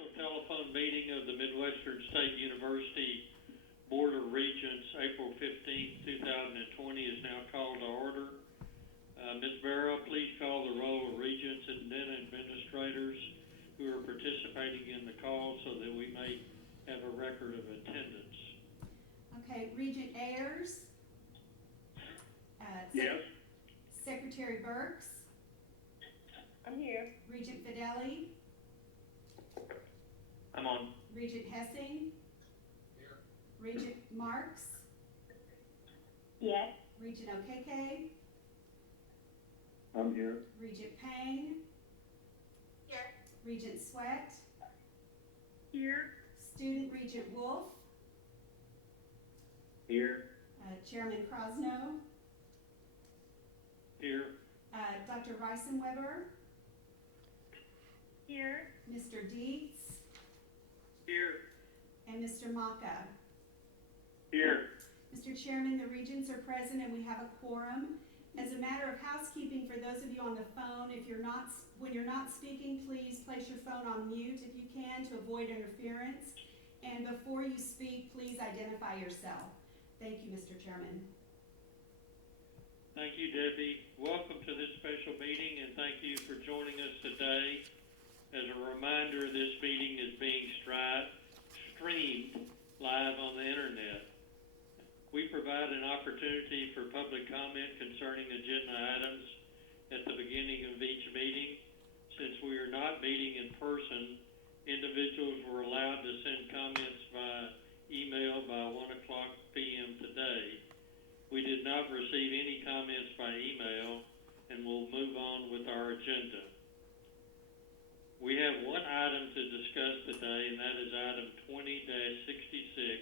special telephone meeting of the Midwestern State University Board of Regents, April 15th, 2020 is now called to order. Ms. Barrow, please call the roll of Regents and then administrators who are participating in the call so that we may have a record of attendance. Okay, Regent Ayers. Yes. Secretary Burks. I'm here. Regent Fideli. I'm on. Regent Hessing. Here. Regent Marks. Yes. Regent Okeke. I'm here. Regent Payne. Here. Regent Sweat. Here. Student Regent Wolf. Here. Chairman Krosno. Here. Dr. Reisenweber. Here. Mr. Dietz. Here. And Mr. Maka. Here. Mr. Chairman, the Regents are present and we have a quorum. As a matter of housekeeping, for those of you on the phone, when you're not speaking, please place your phone on mute if you can to avoid interference. And before you speak, please identify yourself. Thank you, Mr. Chairman. Thank you, Debbie. Welcome to this special meeting and thank you for joining us today. As a reminder, this meeting is being streamed live on the internet. We provide an opportunity for public comment concerning agenda items at the beginning of each meeting. Since we are not meeting in person, individuals were allowed to send comments via email by 1:00 p.m. today. We did not receive any comments by email and will move on with our agenda. We have one item to discuss today, and that is item 20-66,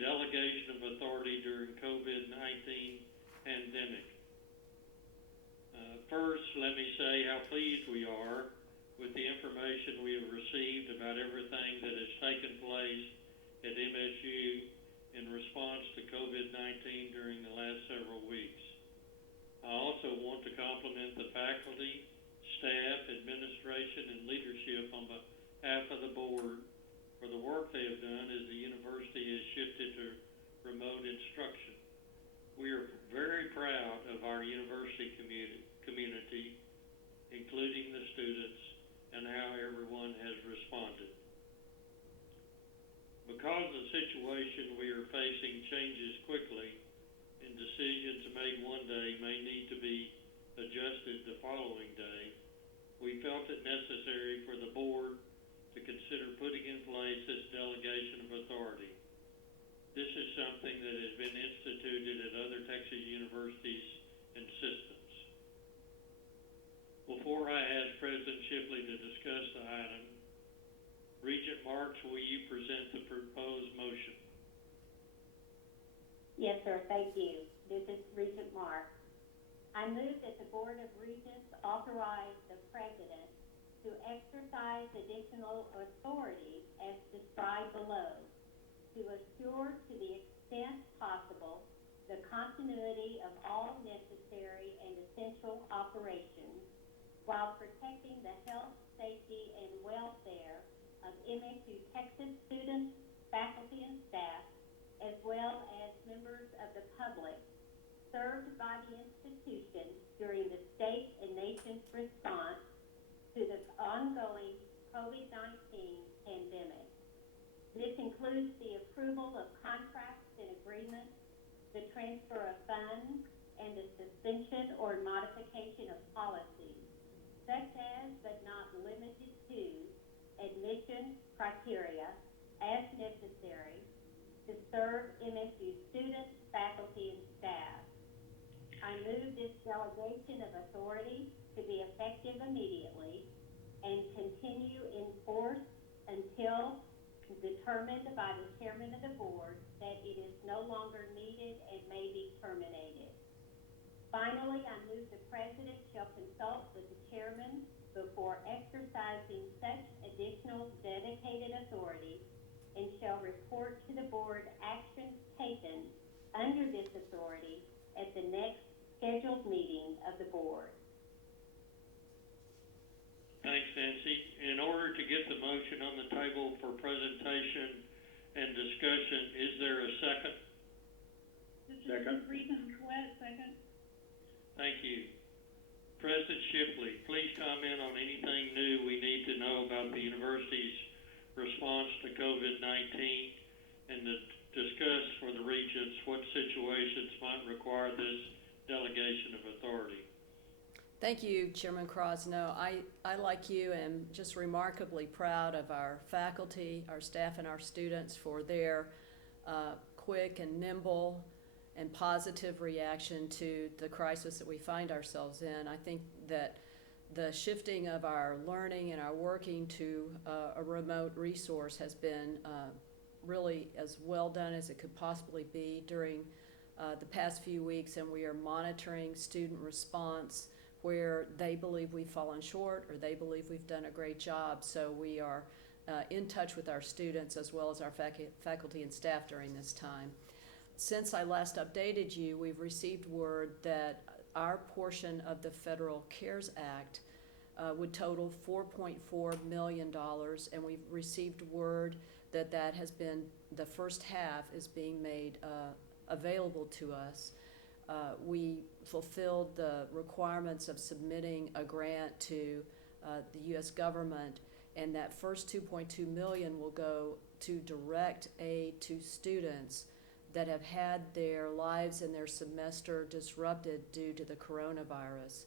delegation of authority during COVID-19 pandemic. First, let me say how pleased we are with the information we have received about everything that has taken place at MSU in response to COVID-19 during the last several weeks. I also want to compliment the faculty, staff, administration, and leadership on behalf of the board for the work they have done as the university has shifted to remote instruction. We are very proud of our university community, including the students, and how everyone has responded. Because the situation we are facing changes quickly and decisions made one day may need to be adjusted the following day, we felt it necessary for the board to consider putting in place this delegation of authority. This is something that has been instituted at other Texas universities and systems. Before I ask President Shipley to discuss the item, Regent Marks, will you present the proposed motion? Yes, sir. Thank you. This is Regent Marks. I move that the Board of Regents authorize the President to exercise additional authority as described below to assure to the extent possible the continuity of all necessary and essential operations while protecting the health, safety, and welfare of MSU Texas students, faculty, and staff, as well as members of the public served by the institution during the state and nation's response to the ongoing COVID-19 pandemic. This includes the approval of contracts and agreements, the transfer of funds, and the suspension or modification of policies, such as but not limited to admission criteria as necessary to serve MSU students, faculty, and staff. I move this delegation of authority to be effective immediately and continue in force until determined by the chairman of the board that it is no longer needed and may be terminated. Finally, I move the president shall consult with the chairman before exercising such additional dedicated authority and shall report to the board actions taken under this authority at the next scheduled meeting of the board. Thanks, Nancy. In order to get the motion on the table for presentation and discussion, is there a second? This Second. is Regents Colette, second. Thank you. President Shipley, please comment on anything new we need to know about the university's response to COVID-19 and to discuss for the Regents what situations might require this delegation of authority. Thank you, Chairman Crosno. I, like you, am just remarkably proud of our faculty, our staff, and our students for their quick and nimble and positive reaction to the crisis that we find ourselves in. I think that the shifting of our learning and our working to a remote resource has been really as well done as it could possibly be during the past few weeks, and we are monitoring student response where they believe we've fallen short or they believe we've done a great job. So we are in touch with our students as well as our faculty and staff during this time. Since I last updated you, we've received word that our portion of the Federal CARES Act would total $4.4 million, and we've received word that that has been, the first half is being made available to us. We fulfilled the requirements of submitting a grant to the U.S. government, and that first $2.2 million will go to direct aid to students that have had their lives and their semester disrupted due to the coronavirus.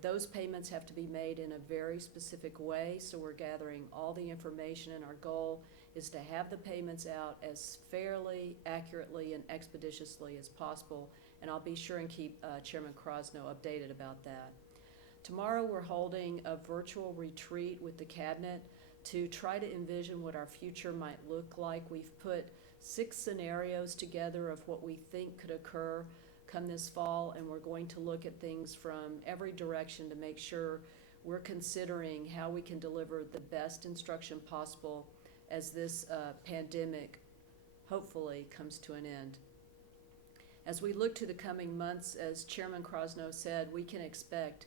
Those payments have to be made in a very specific way, so we're gathering all the information, and our goal is to have the payments out as fairly, accurately, and expeditiously as possible, and I'll be sure and keep Chairman Crosno updated about that. Tomorrow we're holding a virtual retreat with the Cabinet to try to envision what our future might look like. We've put 6 scenarios together of what we think could occur come this fall, and we're going to look at things from every direction to make sure we're considering how we can deliver the best instruction possible as this pandemic hopefully comes to an end. As we look to the coming months, as Chairman Crosno said, we can expect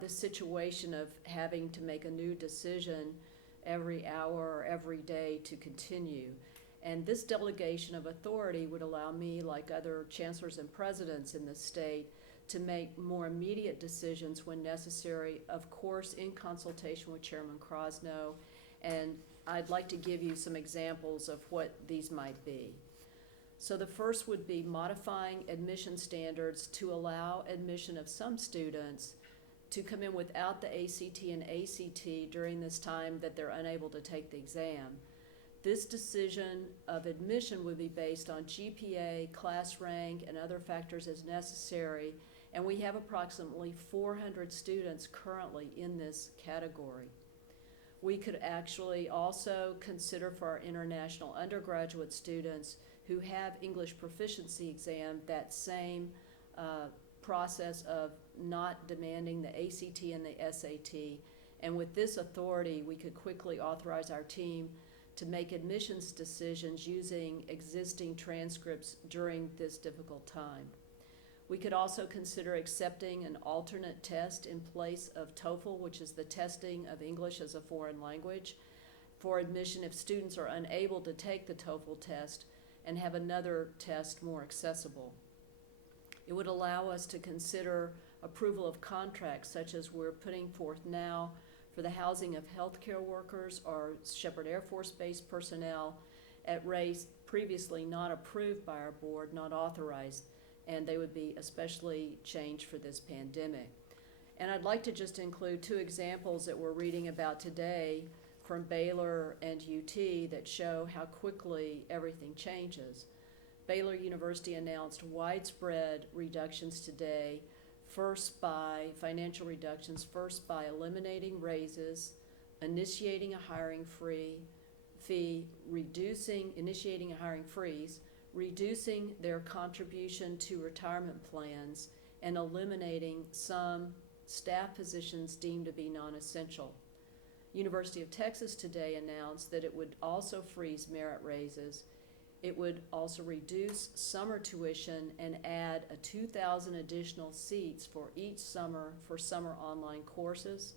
this situation of having to make a new decision every hour or every day to continue. And this delegation of authority would allow me, like other chancellors and presidents in the state, to make more immediate decisions when necessary, of course in consultation with Chairman Crosno. And I'd like to give you some examples of what these might be. So the first would be modifying admission standards to allow admission of some students to come in without the ACT and ACT during this time that they're unable to take the exam. This decision of admission would be based on GPA, class rank, and other factors as necessary, and we have approximately 400 students currently in this category. We could actually also consider for our international undergraduate students who have English proficiency exam that same process of not demanding the ACT and the SAT. And with this authority, we could quickly authorize our team to make admissions decisions using existing transcripts during this difficult time. We could also consider accepting an alternate test in place of TOEFL, which is the testing of English as a foreign language, for admission if students are unable to take the TOEFL test and have another test more accessible. It would allow us to consider approval of contracts such as we're putting forth now for the housing of healthcare workers or Shepherd Air Force Base personnel at rates previously not approved by our board, not authorized, and they would be especially changed for this pandemic. And I'd like to just include 2 examples that we're reading about today from Baylor and UT that show how quickly everything changes. Baylor University announced widespread reductions today, financial reductions, first by eliminating raises, initiating a hiring fee, initiating a hiring freeze, reducing their contribution to retirement plans, and eliminating some staff positions deemed to be non-essential. University of Texas today announced that it would also freeze merit raises. It would also reduce summer tuition and add 2,000 additional seats for each summer for summer online courses.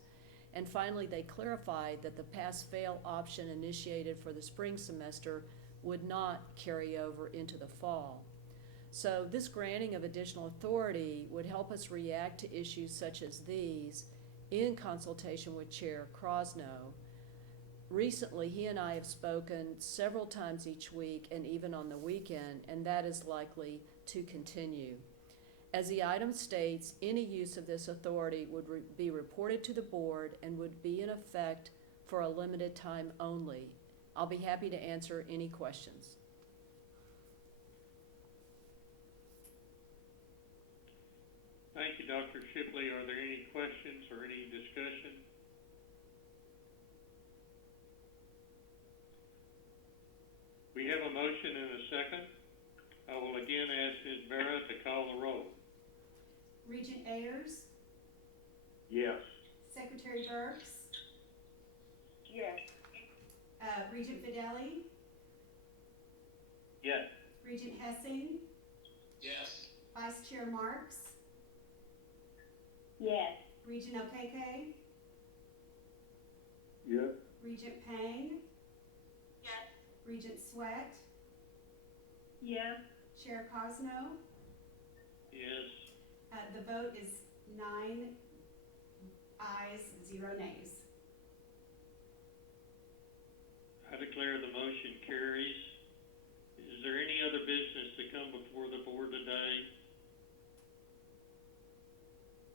And finally, they clarified that the pass-fail option initiated for the spring semester would not carry over into the fall. So this granting of additional authority would help us react to issues such as these in consultation with Chair Crosno. Recently, he and I have spoken several times each week and even on the weekend, and that is likely to continue. As the item states, any use of this authority would be reported to the board and would be in effect for a limited time only. I'll be happy to answer any questions. Thank you, Dr. Shipley. Are there any questions or any discussion? We have a motion and a second. I will again ask Ms. Barrett to call the roll. Regent Ayers, Yes. Secretary Burks, Yes. Regent Fidelli, Yes. Regent Hessing, Yes. Vice Chair Marks, Yes. Regent Okeke, Yes. Regent Pang, Yes. Regent Sweat, Yes. Chair Cosno. Yes. The vote is 9 ayes, 0 nays. I declare the motion carries. Is there any other business to come before the board today?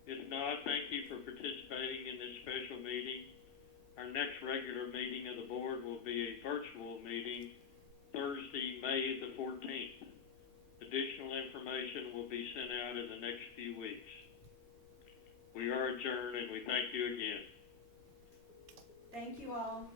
If not, thank you for participating in this special meeting. Our next regular meeting of the board will be a virtual meeting Thursday, May the 14th. Additional information will be sent out in the next few weeks. We are adjourned and we thank you again. Thank you all.